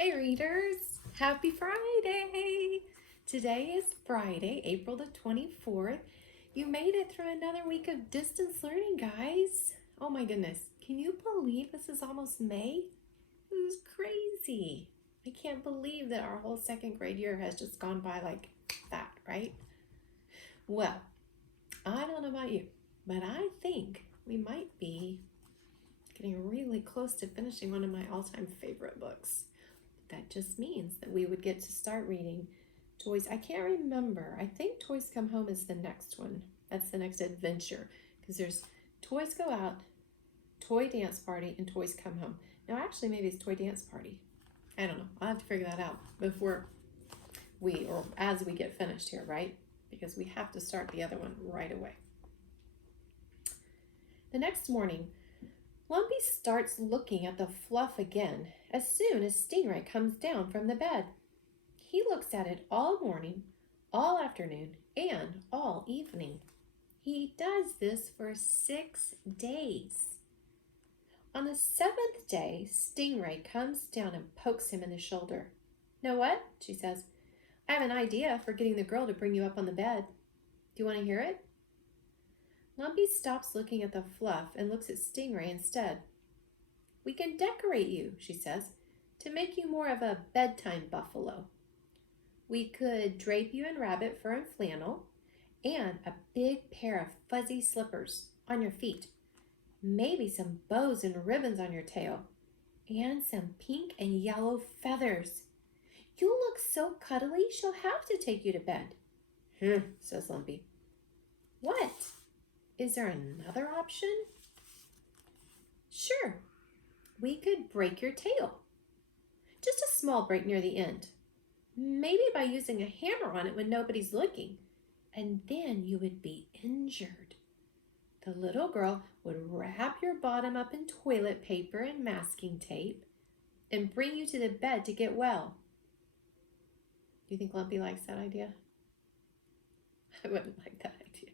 Hey readers, happy Friday! Today is Friday, April the 24th. You made it through another week of distance learning, guys. Oh my goodness, can you believe this is almost May? It was crazy. I can't believe that our whole second grade year has just gone by like that, right? Well, I don't know about you, but I think we might be getting really close to finishing one of my all-time favorite books. That just means that we would get to start reading Toys. I can't remember. I think Toys Come Home is the next one. That's the next adventure because there's Toys Go Out, Toy Dance Party, and Toys Come Home. Now, actually, maybe it's Toy Dance Party. I don't know. I'll have to figure that out before as we get finished here, right? Because we have to start the other one right away. The next morning, Lumpy starts looking at the fluff again as soon as Stingray comes down from the bed. He looks at it all morning, all afternoon, and all evening. He does this for 6 days. On the 7th day, Stingray comes down and pokes him in the shoulder. "Know what?" she says. "I have an idea for getting the girl to bring you up on the bed. Do you want to hear it?" Lumpy stops looking at the fluff and looks at Stingray instead. "We can decorate you," she says, "to make you more of a bedtime buffalo. We could drape you in rabbit fur and flannel and a big pair of fuzzy slippers on your feet. Maybe some bows and ribbons on your tail and some pink and yellow feathers. You'll look so cuddly she'll have to take you to bed." Says Lumpy. "What? Is there another option?" "Sure. We could break your tail. Just a small break near the end. Maybe by using a hammer on it when nobody's looking. And then you would be injured. The little girl would wrap your bottom up in toilet paper and masking tape and bring you to the bed to get well." Do you think Lumpy likes that idea? I wouldn't like that idea.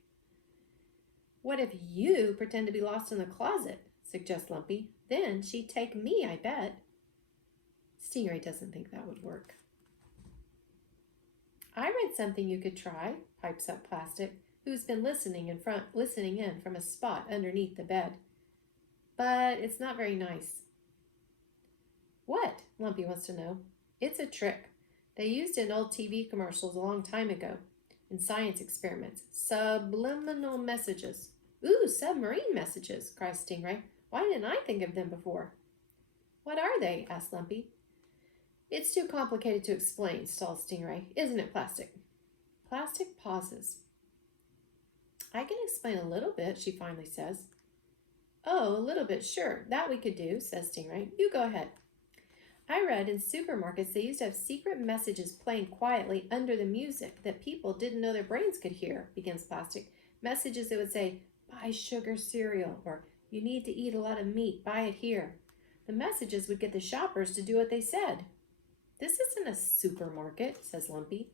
"What if you pretend to be lost in the closet?" suggests Lumpy. "Then she'd take me, I bet." Stingray doesn't think that would work. "I read something you could try," pipes up Plastic, who's been listening in from a spot underneath the bed. "But it's not very nice." "What?" Lumpy wants to know. "It's a trick. They used it in old TV commercials a long time ago. In science experiments. Subliminal messages." "Ooh, submarine messages," cries Stingray. "Why didn't I think of them before?" "What are they?" asks Lumpy. "It's too complicated to explain," stalls Stingray. "Isn't it, Plastic?" Plastic pauses. "I can explain a little bit," she finally says. "Oh, a little bit, sure. That we could do," says Stingray. "You go ahead." "I read in supermarkets they used to have secret messages playing quietly under the music that people didn't know their brains could hear," begins Plastic. "Messages that would say, 'Buy sugar cereal,' or 'You need to eat a lot of meat, buy it here.' The messages would get the shoppers to do what they said." "This isn't a supermarket," says Lumpy.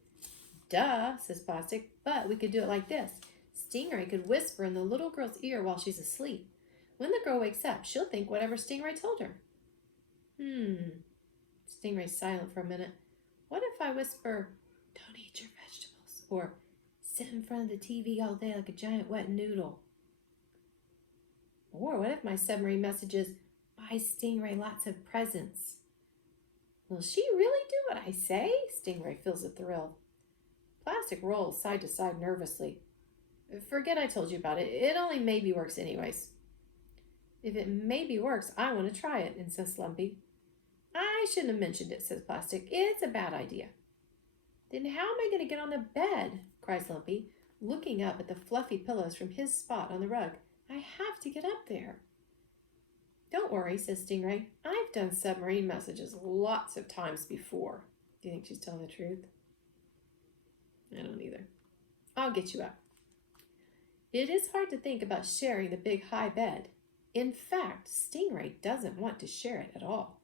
"Duh," says Plastic, "but we could do it like this. Stingray could whisper in the little girl's ear while she's asleep. When the girl wakes up, she'll think whatever Stingray told her." Stingray's silent for a minute. "What if I whisper, 'Don't eat your vegetables,' or 'Sit in front of the TV all day like a giant wet noodle'? Or what if my submarine message is, 'Buy Stingray lots of presents'? Will she really do what I say?" Stingray feels a thrill. Plastic rolls side to side nervously. "Forget I told you about it. It only maybe works anyways." "If it maybe works, I want to try it," insists Lumpy. "I shouldn't have mentioned it," says Plastic. "It's a bad idea." "Then how am I going to get on the bed?" cries Lumpy, looking up at the fluffy pillows from his spot on the rug. "I have to get up there." "Don't worry," says Stingray. "I've done submarine messages lots of times before." Do you think she's telling the truth? I don't either. "I'll get you up." It is hard to think about sharing the big high bed. In fact, Stingray doesn't want to share it at all.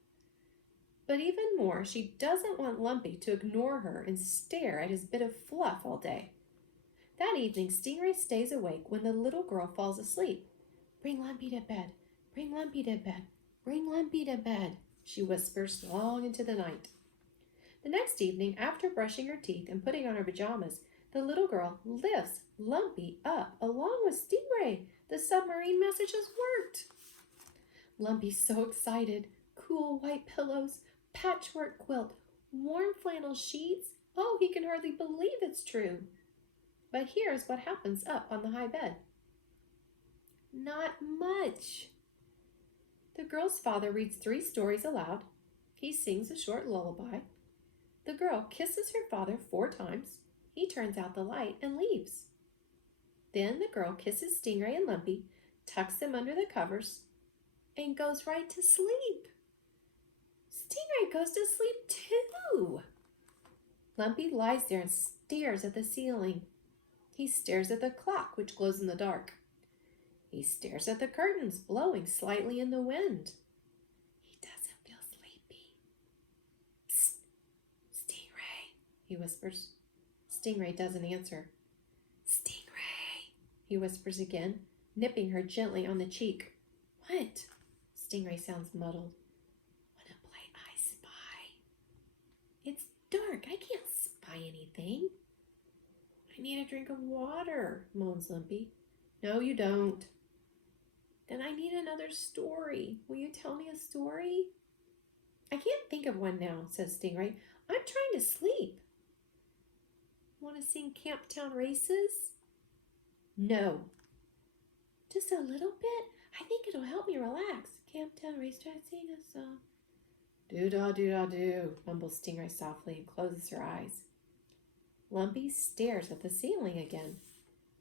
But even more, she doesn't want Lumpy to ignore her and stare at his bit of fluff all day. That evening, Stingray stays awake when the little girl falls asleep. "Bring Lumpy to bed. Bring Lumpy to bed. Bring Lumpy to bed," she whispers long into the night. The next evening, after brushing her teeth and putting on her pajamas, the little girl lifts Lumpy up along with Stingray. The submarine message has worked. Lumpy's so excited. Cool white pillows, patchwork quilt, warm flannel sheets. Oh, he can hardly believe it's true. But here's what happens up on the high bed. Not much. The girl's father reads 3 stories aloud. He sings a short lullaby. The girl kisses her father 4 times. He turns out the light and leaves. Then the girl kisses Stingray and Lumpy, tucks them under the covers, and goes right to sleep. Stingray goes to sleep too. Lumpy lies there and stares at the ceiling. He stares at the clock, which glows in the dark. He stares at the curtains, blowing slightly in the wind. He doesn't feel sleepy. Psst, Stingray, he whispers. Stingray doesn't answer. Stingray, he whispers again, nipping her gently on the cheek. What? Stingray sounds muddled. Wanna play I Spy? It's dark. I can't spy anything. I need a drink of water, moans Lumpy. No, you don't. Then I need another story. Will you tell me a story? I can't think of one now, says Stingray. I'm trying to sleep. Want to sing Camptown Races? No. Just a little bit? I think it'll help me relax. Camptown Racetrack, sing a song. Do-da-do-da-do, mumbles Stingray softly and closes her eyes. Lumpy stares at the ceiling again.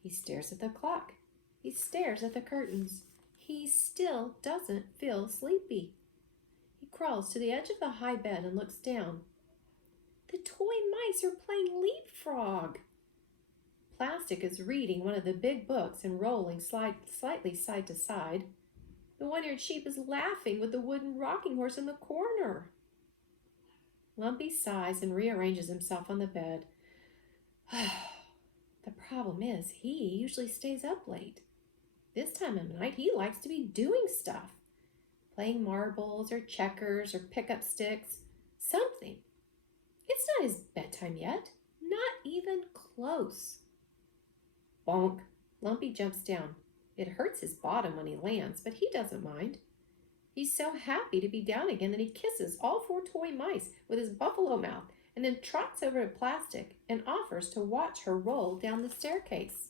He stares at the clock. He stares at the curtains. He still doesn't feel sleepy. He crawls to the edge of the high bed and looks down. The toy mice are playing leapfrog. Plastic is reading one of the big books and rolling slightly side to side. The one-eared sheep is laughing with the wooden rocking horse in the corner. Lumpy sighs and rearranges himself on the bed. The problem is he usually stays up late. This time of night he likes to be doing stuff. Playing marbles or checkers or pick-up sticks. Something. It's not his bedtime yet. Not even close. Bonk. Lumpy jumps down. It hurts his bottom when he lands, but he doesn't mind. He's so happy to be down again that he kisses all 4 toy mice with his buffalo mouth and then trots over to Plastic and offers to watch her roll down the staircase.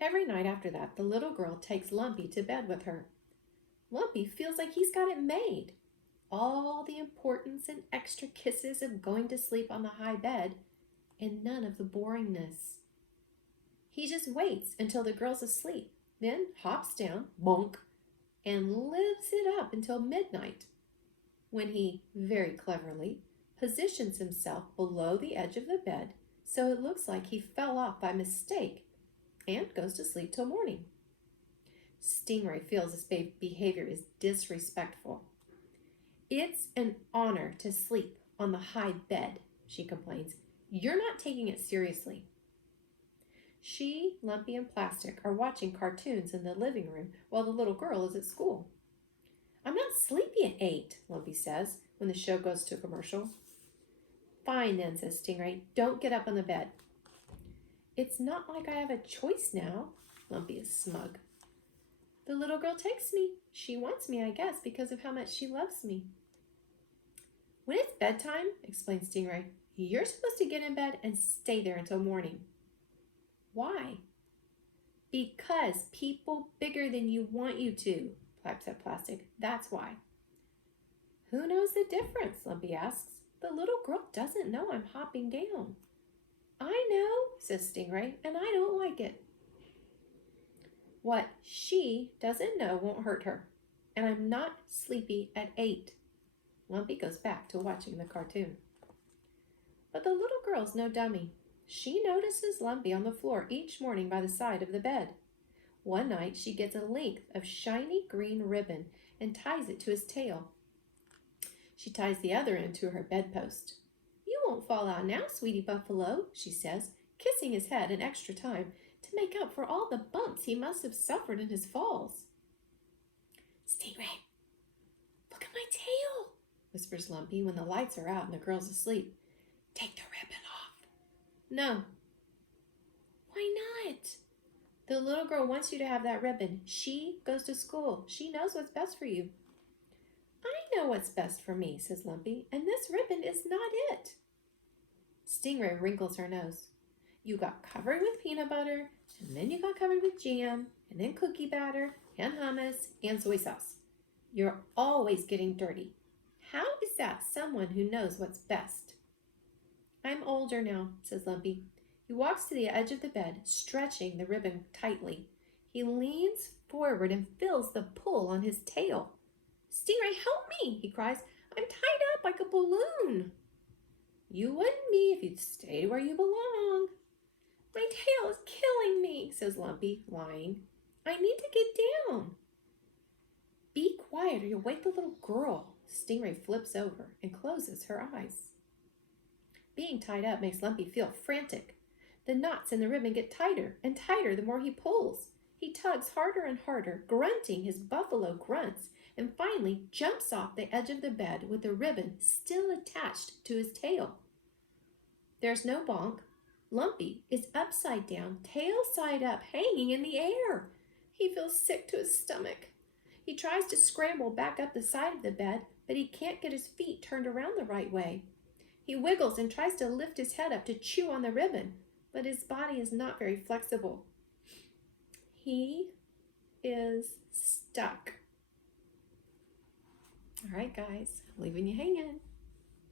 Every night after that, the little girl takes Lumpy to bed with her. Lumpy feels like he's got it made. All the importance and extra kisses of going to sleep on the high bed and none of the boringness. He just waits until the girl's asleep, then hops down, bonk, and lives it up until midnight, when he, very cleverly, positions himself below the edge of the bed so it looks like he fell off by mistake and goes to sleep till morning. Stingray feels this behavior is disrespectful. It's an honor to sleep on the high bed, she complains. You're not taking it seriously. She, Lumpy, and Plastic are watching cartoons in the living room while the little girl is at school. I'm not sleepy at 8, Lumpy says when the show goes to a commercial. Fine then, says Stingray. Don't get up on the bed. It's not like I have a choice now, Lumpy is smug. The little girl takes me. She wants me, I guess, because of how much she loves me. When it's bedtime, explains Stingray, you're supposed to get in bed and stay there until morning. Why? Because people bigger than you want you to, pipes up Plastic. That's why. Who knows the difference, Lumpy asks. The little girl doesn't know I'm hopping down. I know, says Stingray, and I don't like it. What she doesn't know won't hurt her, and I'm not sleepy at 8. Lumpy goes back to watching the cartoon. But the little girl's no dummy. She notices Lumpy on the floor each morning by the side of the bed. One night she gets a length of shiny green ribbon and ties it to his tail. She ties the other end to her bedpost. You won't fall out now, sweetie buffalo, she says, kissing his head an extra time to make up for all the bumps he must have suffered in his falls. Stingray, look at my tail, whispers Lumpy when the lights are out and the girl's asleep. Take the ribbon off. No. Why not? The little girl wants you to have that ribbon. She goes to school. She knows what's best for you. I know what's best for me, says Lumpy, and this ribbon is not it. Stingray wrinkles her nose. You got covered with peanut butter, and then you got covered with jam, and then cookie batter, and hummus, and soy sauce. You're always getting dirty. How is that someone who knows what's best? I'm older now, says Lumpy. He walks to the edge of the bed, stretching the ribbon tightly. He leans forward and feels the pull on his tail. Stingray, help me, he cries. I'm tied up like a balloon. You wouldn't be if you'd stayed where you belong. My tail is killing me, says Lumpy, lying. I need to get down. Be quiet or you'll wake the little girl. Stingray flips over and closes her eyes. Being tied up makes Lumpy feel frantic. The knots in the ribbon get tighter and tighter the more he pulls. He tugs harder and harder, grunting his buffalo grunts, and finally jumps off the edge of the bed with the ribbon still attached to his tail. There's no bonk. Lumpy is upside down, tail side up, hanging in the air. He feels sick to his stomach. He tries to scramble back up the side of the bed, but he can't get his feet turned around the right way. He wiggles and tries to lift his head up to chew on the ribbon, but his body is not very flexible. He is stuck. All right, guys, leaving you hanging.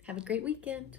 Have a great weekend.